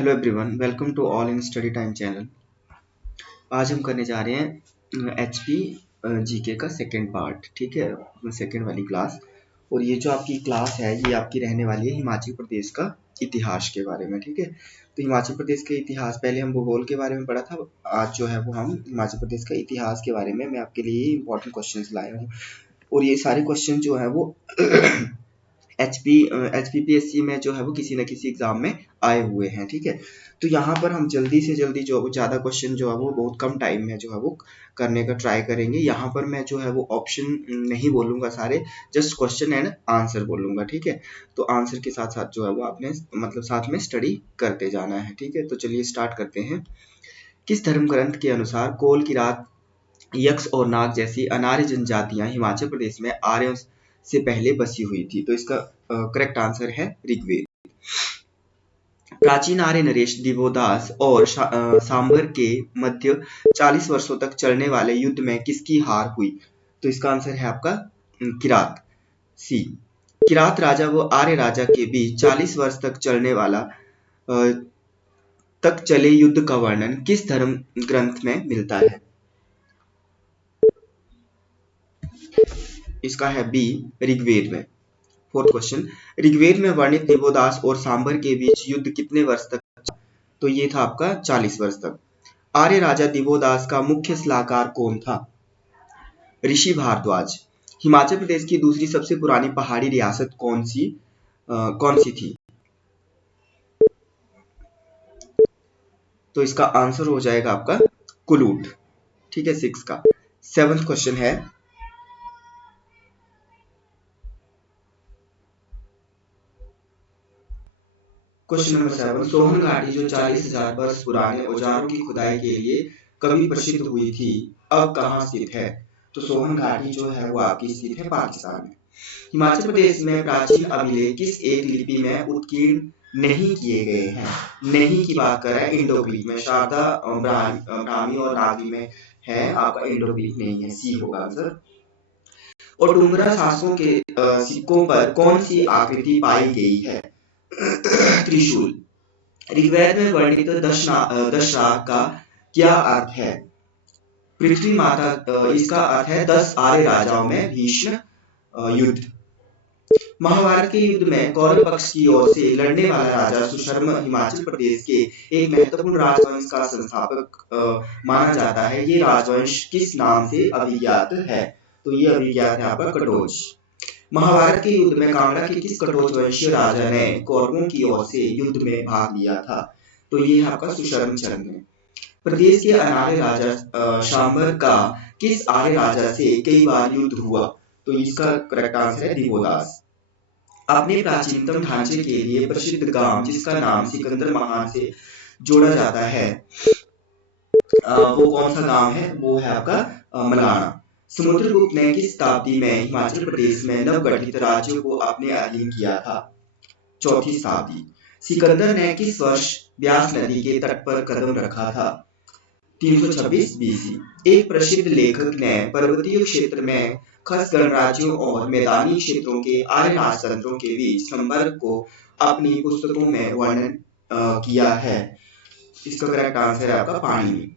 Hello everyone, welcome to all in study time channel. आज हम करने जा रहे हैं एचपी जीके का सेकंड पार्ट। ठीक है, सेकंड वाली क्लास। और ये जो आपकी क्लास है ये आपकी रहने वाली है हिमाचल प्रदेश का इतिहास के बारे में। ठीक है, तो हिमाचल प्रदेश के इतिहास, पहले हम भूगोल के बारे में पढ़ा था, आज जो है वो हम हिमाचल प्रदेश का इतिहास के बारे में मैं आपके लिए इंपॉर्टेंट क्वेश्चन लाया हूँ। और ये सारे क्वेश्चन जो है वो एचपीपीएससी में जो है वो किसी न किसी एग्जाम में आए हुए हैं। ठीक है, तो यहाँ पर हम जल्दी से जल्दी जो ज़्यादा क्वेश्चन जो है वो बहुत कम टाइम में जो है वो करने का ट्राई करेंगे। यहाँ पर मैं जो है वो ऑप्शन नहीं बोलूँगा सारे, जस्ट क्वेश्चन एंड आंसर बोलूँगा। ठीक है, तो आंसर के साथ साथ जो है वो आपने मतलब साथ में स्टडी करते जाना है। ठीक है, तो चलिए स्टार्ट करते हैं। किस धर्म ग्रंथ के अनुसार कोल की रात, यक्ष और नाग जैसी अनार्य जनजातियां हिमाचल प्रदेश में आर्यों से पहले बसी हुई थी? तो इसका करेक्ट आंसर है ऋग्वेद। प्राचीन आर्य नरेश, दिवोदास और सांबर के मध्य 40 वर्षों तक चलने वाले युद्ध में किसकी हार हुई? तो इसका आंसर है आपका किरात, सी। किरात राजा व आर्य राजा के बीच 40 वर्ष तक चलने वाला तक चले युद्ध का वर्णन किस धर्म ग्रंथ में मिलता है? इसका है बी, ऋग्वेद में। फोर्थ क्वेश्चन, ऋग्वेद में वर्णित दिवोदास और सांबर के बीच युद्ध कितने वर्ष तक? तो ये था आपका 40 वर्ष तक। आर्य राजा दिवोदास का मुख्य सलाहकार कौन था? ऋषि भारद्वाज। हिमाचल प्रदेश की दूसरी सबसे पुरानी पहाड़ी रियासत कौन सी थी? तो इसका आंसर हो जाएगा आपका कुलूट। ठीक है, 6 का। 7th क्वेश्चन है, क्वेश्चन नंबर 7, सोहन घाटी जो 40,000 वर्ष पुराने औजारों की खुदाई के लिए कभी प्रसिद्ध हुई थी, अब कहाँ स्थित है? तो सोहन घाटी जो है वो आपकी स्थित है पाकिस्तान में। हिमाचल प्रदेश में प्राचीन अभिलेख किस एक लिपि में उत्कीर्ण नहीं किए गए हैं? नहीं की बात कर रहा है इंडो ग्रीक में, शारदा, ब्राह्मी और नागरी में है, आपका इंडो ग्रीक नहीं है, सी होगा आंसर। और डुंगरा शासकों के सिक्कों पर कौन सी आकृति पाई गई है? त्रिशूल। ऋग्वेद में वर्णित दशराग का क्या अर्थ है? पृथ्वी माता। इसका अर्थ है 10 आर्य राजाओं में भीष्म युद्ध। महाभारत के युद्ध में कौरव पक्ष की ओर से लड़ने वाला राजा सुशर्मा हिमाचल प्रदेश के एक महत्वपूर्ण राजवंश का संस्थापक माना जाता है। ये राजवंश किस नाम से अभिज्ञात है? तो ये अभिज्ञात है आपका कटोच। महाभारत के युद्ध में कांगड़ा के किस कटोच वंशीय राजा ने कौरवों की ओर से युद्ध में भाग लिया था? तो ये है आपका सुशर्म चंद्र। प्रदेश के अनार्य राजा शांबर का किस आर्य राजा से कई बार युद्ध हुआ? तो इसका करेक्ट आंसर है दिवोदास। अपने प्राचीनतम ढांचे के लिए प्रसिद्ध गांव जिसका नाम सिकंदर महान से जोड़ा जाता है, वो कौन सा गांव है? वो है आपका मलाना। समुद्रगुप्त ने किस शताब्दी में हिमाचल प्रदेश में नवगठित राज्यों को अपने अधीन किया था? 4वीं शताब्दी। सिकंदर ने किस वर्ष ब्यास नदी के तट पर कदम रखा था? 326 बीसी। एक प्रसिद्ध लेखक ने पर्वतीय क्षेत्र में खस गणराज्यों और मैदानी क्षेत्रों के आर्य राजतंत्रों के बीच संपर्क को अपनी पुस्तकों में वर्णन किया है। इसका करेक्ट आंसर है आपका पाणिनि।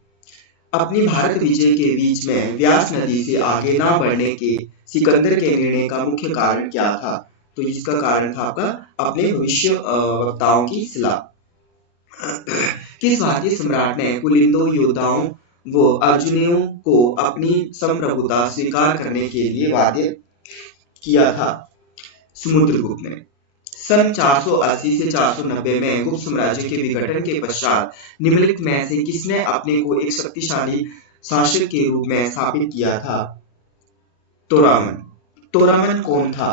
अपनी भारत विजय के बीच में व्यास नदी से आगे ना बढ़ने के सिकंदर के निर्णय का मुख्य कारण क्या था? तो इसका कारण था आपका अपने भविष्य वक्ताओं की सलाह। किस भारतीय सम्राट ने कुलिंदो योद्धाओं व अर्जुनियों को अपनी संप्रभुता स्वीकार करने के लिए बाध्य किया था? समुद्रगुप्त ने। सन 480 से 490 में गुप्त साम्राज्य के विघटन के पश्चात निम्नलिखित में से किसने अपने को एक शक्तिशाली शासक के रूप में स्थापित किया था? तोरामन। तोरामन कौन था?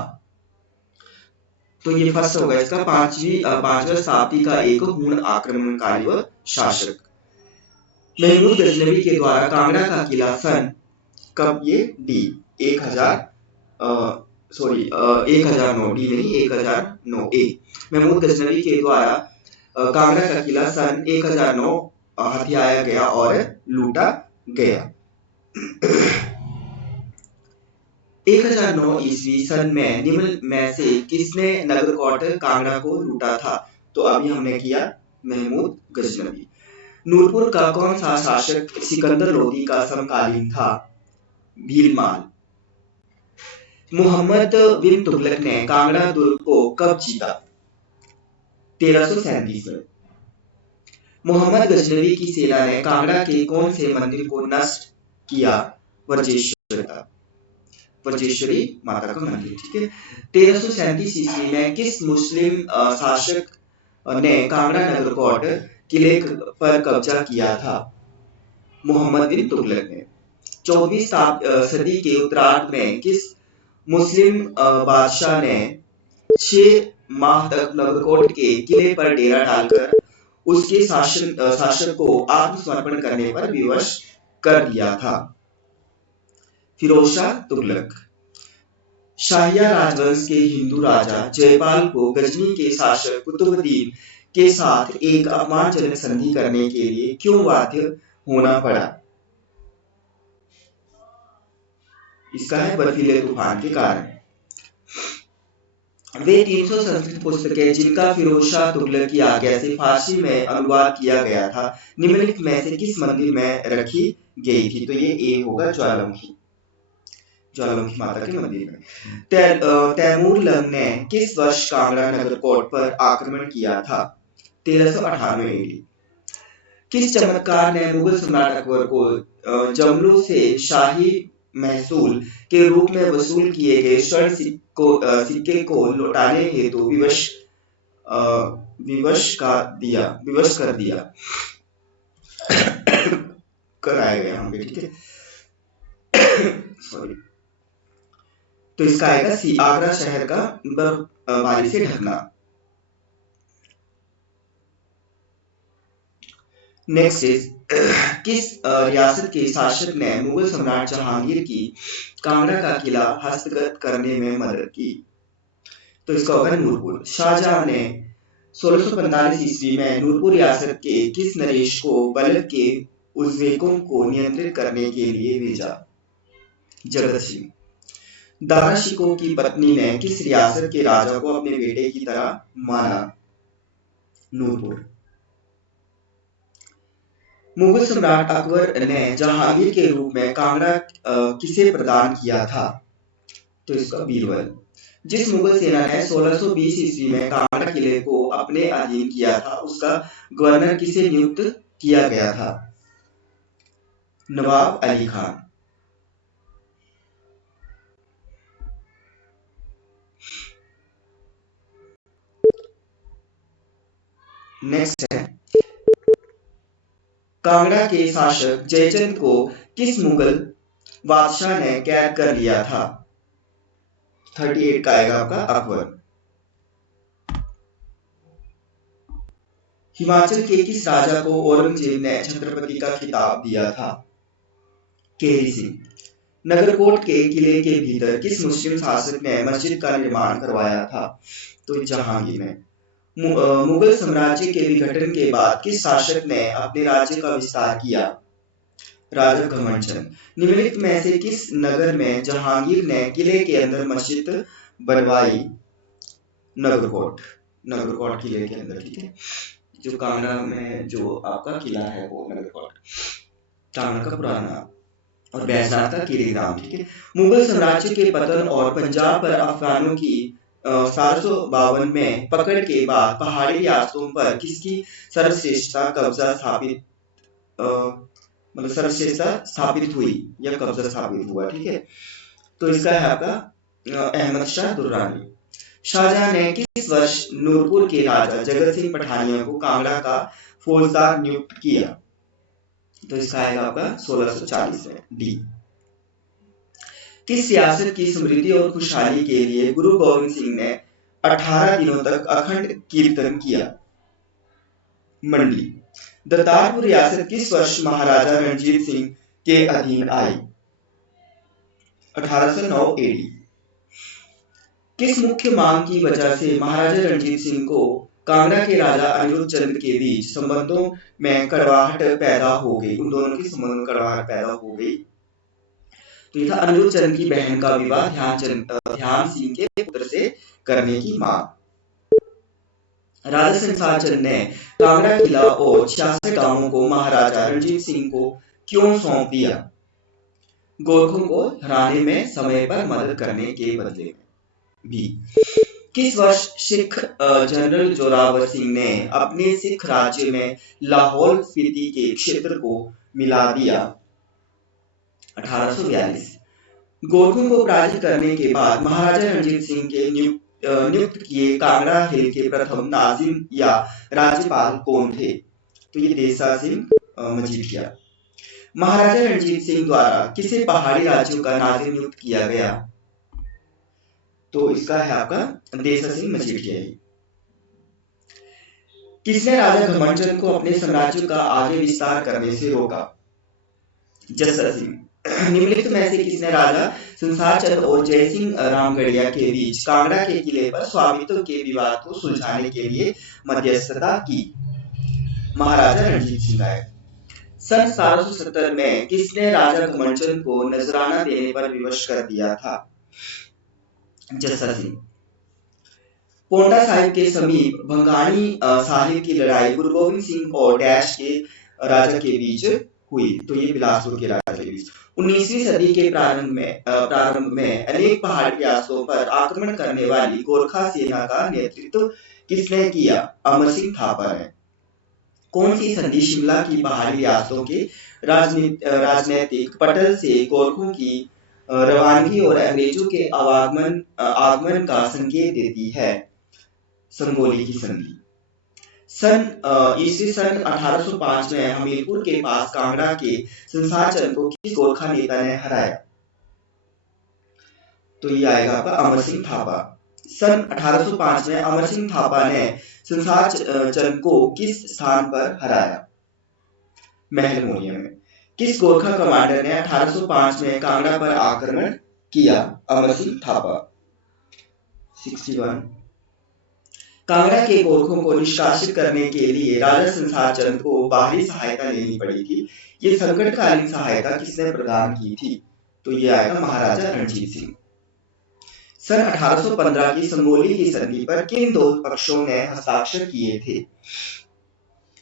तो ये फर्स्ट होगा इसका 5वीं शताब्दी का एक हूण आक्रमणकारी व शासक। महमूद गजनवी के द्वारा कांगड़ा का किला सन कब? ये डी 1009 डी नहीं 1009 ए। महमूद गजनवी के द्वारा कांगड़ा का किला सन 1009 हथियाया गया और लूटा गया। 1009 ईस्वी सन में निम्न में से किसने नगरकोट कांगड़ा को लूटा था? तो अभी हमने किया महमूद गजनवी। नूरपुर का कौन सा शासक सिकंदर लोदी का समकालीन था? भीलमाल। मोहम्मद बिन तुगलक ने कांगड़ा दुर्ग को कब जीता? 1337 में। मोहम्मद गजनवी की सेना ने कांगड़ा के कौन से मंदिर को नष्ट किया? वज्रेश्वरी माता का मंदिर, ठीक है। 1337 ईस्वी में किस मुस्लिम शासक ने कांगड़ा नगरकोट किले पर कब्जा किया था? मोहम्मद बिन तुगलक ने। 14वीं सदी के उत्तरार्ध में किस मुस्लिम बादशाह ने 6 माह तक नगरकोट के किले पर डेरा डालकर उसके शासक को आत्मसमर्पण करने पर विवश कर दिया था? फिरोज शाह तुगलक। शाहिया राजवंश के हिंदू राजा जयपाल को गजनी के शासक कुतुबुद्दीन के साथ एक अपमानजनक संधि करने के लिए क्यों बाध्य होना पड़ा? इसका है बर्फीले तूफान के कारण। वे 300 संस्कृत पुस्तकें जिनका फिरोज शाह तुगलक की आज्ञा से फारसी में अनुवाद किया गया था, निम्नलिखित में से किस मंदिर में रखी गई थी? तो ये ए होगा, ज्वालामुखी माता के मंदिर में। तैमूर लंग ने किस वर्ष कांगड़ा नगरकोट पर आक्रमण किया था? 1398 एडी। किस चमत्कार ने मुगल सम्राट अकबर को जमलों से शाही महसूल के रूप में वसूल किए गए स्वर्ण सिक्के को लौटाने हेतु विवश कर दिया? कराया गया हम, ठीक है। सॉरी। तो इसका आएगा सी, आगरा शहर का बर्फबारी से ढकना। नेक्स्ट इज किस रियासत के शासक ने मुगल सम्राट जहांगीर की कांगड़ा का किला हस्तगत करने में मदद की? तो इसका होगा नूरपुर। शाहजहां ने 1645 ईस्वी में नूरपुर रियासत के किस नरेश को बल्ब के उज्बेकों को नियंत्रित करने के लिए भेजा? जगत सिंह। दारा शिकोह की पत्नी ने किस रियासत के राजा को अपने बेटे की तरह माना? नूरपुर। मुगल सम्राट अकबर ने जहांगीर के रूप में कांगड़ा किसे प्रदान किया था? तो इसका बीरबल। जिस मुगल सेना ने 1620 ईस्वी में कांगड़ा किले को अपने अधीन किया था, उसका गवर्नर किसे नियुक्त किया गया था? नवाब अली खान। नेक्स्ट है कांगड़ा के शासक जयचंद को किस मुगल बादशाह ने कैद कर लिया था? 38 का आएगा आपका अकबर। हिमाचल के किस राजा को औरंगजेब ने छत्रपति का खिताब दिया था? केरी सिंह। नगरकोट के किले के भीतर किस मुस्लिम शासक ने मस्जिद का निर्माण करवाया था? तो जहांगीर ने। मुगल साम्राज्य के विघटन के बाद किस शासक ने अपने राज्य का विस्तार किया? राजा घमंड चंद। निम्नलिखित में से किस नगर में जहांगीर ने किले के अंदर मस्जिद बनवाई? नगरकोट किले के अंदर, ठीक है। जो कांगड़ा में जो आपका किला है वो नगरकोट, कांगड़ा का पुराना और बैजनाथ का किले नाम, ठीक है। मुगल साम्राज्य के पतन और पंजाब पर अफगानों की 1752 में पकड़ के बाद पहाड़ी रियासतों पर किसकी सर्वश्रेष्ठता स्थापित हुई या कब्जा स्थापित हुआ, ठीक है। तो इसका है आपका अहमद शाह दुर्रानी। शाहजहां ने किस वर्ष नूरपुर के राजा जगत सिंह पठानिया को कांगड़ा का फौजदार नियुक्त किया? तो इसका आएगा आपका 1640 में, डी। किस सियासत की समृद्धि और खुशहाली के लिए गुरु गोविंद सिंह ने 18 दिनों तक अखंड कीर्तन किया? मंडी। दत्तारपुर रियासत किस वर्ष महाराजा रणजीत सिंह के अधीन आई? 1809 एडी। किस मुख्य मांग की वजह से महाराजा रणजीत सिंह को कांगड़ा के राजा अनिरुद्ध चंद के बीच संबंधों में कड़वाहट पैदा हो गई? उन दोनों के संबंध में कड़वाहट पैदा हो गई। तो यह था अनिरुद्ध चंद की बहन का विवाह ध्यान सिंह के पुत्र से करने की मांग। राजा संसार चंद ने कांगड़ा किला और 66 गांवों को महाराजा रणजीत सिंह को क्यों सौंप दिया? गोरखों को हराने में समय पर मदद करने के बदले में। बी, किस वर्ष सिख जनरल जोरावर सिंह ने अपने सिख राज्य में लाहौल स्पीति के क्षेत्र को मिला दिया? 1842। गोरखों को पराजित करने के बाद महाराजा रणजीत सिंह के नियुक्त किए कांगड़ा हिल के प्रथम नाजिम या राज्यपाल कौन थे? तो ये देसा सिंह मजीठिया। महाराजा रणजीत सिंह द्वारा किसे पहाड़ी राज्यों का नाजिम नियुक्त किया गया? तो इसका है आपका देसा सिंह मजीठिया। किसने राजा घमंडचंद को अपने साम्राज्य का आगे विस्तार करने से रोका? जस्सा सिंह। निम्नलिखित में से किसने राजा संसार चंद और जयसिंह रामगढ़िया के बीच कांगड़ा के किले पर स्वामित्व के विवाद को सुलझाने के लिए मध्यस्थता की? महाराजा रणजीत सिंह नायक। सन 1770 में किसने राजा घमंडचंद को नजराना देने पर विवश कर दिया था? जस्सा सिंह। पोंडा साहिब के समीप भंगाणी साहिब की लड़ाई गुरु गोविंद सिंह और डैश के राजा के बीच हुई? तो ये बिलासपुर के राजा के बीच। 19वीं सदी के प्रारंभ में अनेक पहाड़ी रियासतों पर आक्रमण करने वाली गोरखा सेना का नेतृत्व किसने किया? अमर सिंह थापा ने। कौन सी संधि शिमला की पहाड़ी रियासतों के राजनीतिक पटल से गोरखों की रवानगी और अंग्रेजों के आगमन का संकेत देती है? संगोली की संधि। ईस्वी सन 1805 में हमीरपुर के पास कांगड़ा के संसार चंद को किस गोरखा नेता ने हराया? तो ये आएगा आपका अमर सिंह थापा। सन 1805 में अमर सिंह थापा ने संसार चंद को किस स्थान पर हराया? महल मोरिया में। किस गोरखा कमांडर ने 1805 में कांगड़ा पर आक्रमण किया? अमर सिंह थापा। 61। कांगड़ा के गोरखों को निष्कासित करने के लिए राजा संसार चंद को बाहरी सहायता लेनी पड़ी थी। ये संकटकालीन सहायता किसने प्रदान की थी? तो ये आएगा महाराजा रणजीत सिंह। सन 1815 की संगोली की संधि पर किन दो पक्षों ने हस्ताक्षर किए थे?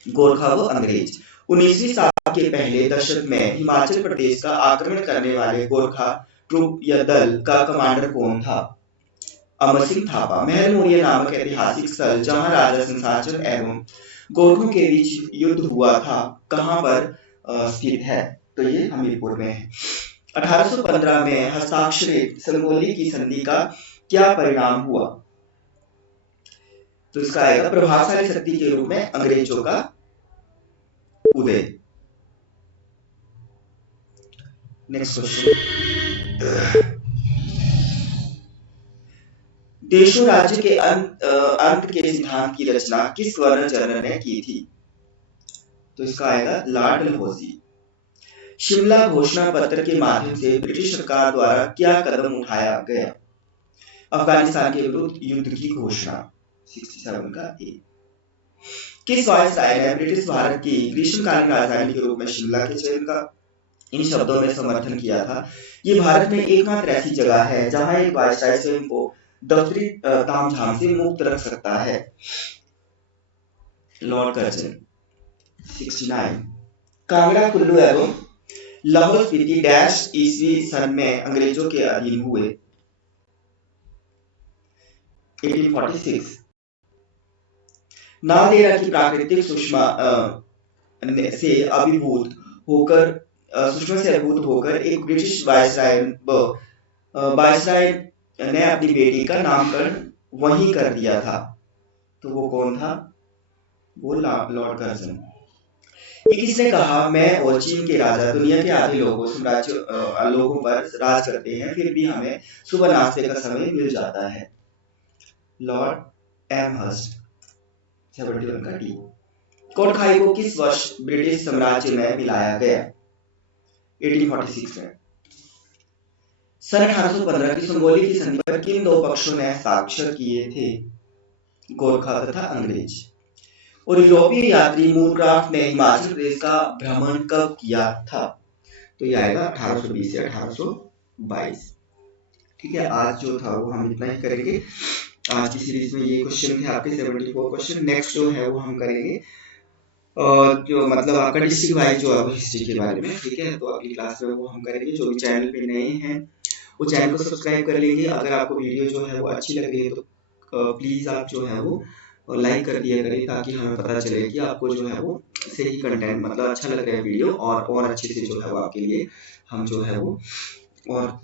गोरखा व अंग्रेज। 19वीं सदी के पहले दशक में हिमाचल प्रदेश का आक्रमण करने वाले गोरखा ट्रूप या दल का कमांडर कौन था? अमर सिंह थापा। महल मोरिया नामक ऐतिहासिक स्थल जहां राजा संसार चंद एवं गोरखों के बीच युद्ध हुआ था कहां पर स्थित है? तो ये हमीरपुर में है। 1815 में हस्ताक्षरित संगोली की संधि का क्या परिणाम हुआ? तो इसका आएगा प्रभावशाली शक्ति के रूप में अंग्रेजों का उदय। Next question. देशों राज्य के अंत के सिद्धांत की रचना किस गवर्नर जनरल ने की थी? तो इसका आएगा लॉर्ड डलहौजी। शिमला घोषणा पत्र के माध्यम से ब्रिटिश सरकार द्वारा क्या कदम उठाया गया? अफगानिस्तान के विरुद्ध युद्ध की घोषणा। 67 का ए। किस वायसराय ने ब्रिटिश भारत की ग्रीष्मकालीन राजधानी के रूप में शिमला के चयन का इन शब्दों में समर्थन किया था? ये भारत में एकमात्र ऐसी जगह है जहां एक वायसराय स्वयं को दफ्तरी तामझाम से मुक्त रख सकता है। Lord Curzon. 69। कांगड़ा, कुल्लू एवं लाहौल स्पीति डैश ईस्वी सन में अंग्रेजों के अधीन हुए? 1846। नालदेहरा की प्राकृतिक सुषमा से अभिभूत होकर एक ब्रिटिश वायसराय ने अपनी बेटी का नामकरण वहीं कर दिया था। तो वो कौन था? वो लॉर्ड कर्जन। ये किसने कहा मैं और चीन के राजा दुनिया के आधे लोगों पर राज करते हैं फिर भी हमें सुबह नाश्ते का समय मिल जाता है? Lord Amherst. 71 का डी। कोटखाई को किस वर्ष ब्रिटिश साम्राज्य में मिलाया गया? 1846 में। सन 1815 की संगोली की संधि पर किन दो पक्षों ने हस्ताक्षर किए थे? गोरखा तथा अंग्रेज। और यूरोपीय यात्री मूरक्राफ्ट ने हिमाचल प्रदेश का भ्रमण कब किया था? तो यह आएगा 1820 से 1822। ठीक है, आज जो था वो हम इतना ही करेंगे। आज की सीरीज में ये क्वेश्चन थे आपके 74 क्वेश्चन। नेक्स्ट जो है वो हम करेंगे जो मतलब आपका डिस्ट्रिक्ट वाइज जो है हिस्ट्री के बारे में, ठीक है। तो अगली क्लास में वो हम करेंगे। जो भी चैनल पे नए हैं वो चैनल को सब्सक्राइब कर लेंगे। अगर आपको वीडियो जो है वो अच्छी लग रही है तो प्लीज़ आप जो है वो लाइक कर दिया करें, ताकि हमें पता चले कि आपको जो है वो सही कंटेंट मतलब अच्छा लग रहा है वीडियो, और अच्छे से जो है वो आपके लिए हम जो है वो और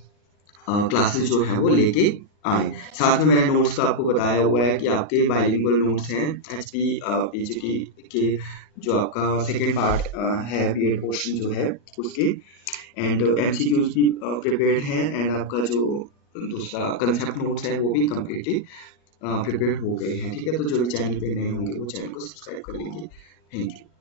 क्लासेस जो है वो लेके आए। साथ में मैंने नोट्स का आपको बताया हुआ है कि आपके बाइलिंगुअल नोट्स हैं एचपी पीजीटी के, जो आपका सेकेंड पार्ट है बीएड पोर्शन जो है उसके, एंड एमसीक्यूज भी प्रिपेयर्ड हैं, एंड आपका जो दूसरा कंसेप्ट नोट्स है वो भी कम्प्लीटली प्रिपेयर हो गए हैं, ठीक है। तो जो भी चैनल पे नए होंगे वो चैनल को सब्सक्राइब कर लेंगे। Thank you.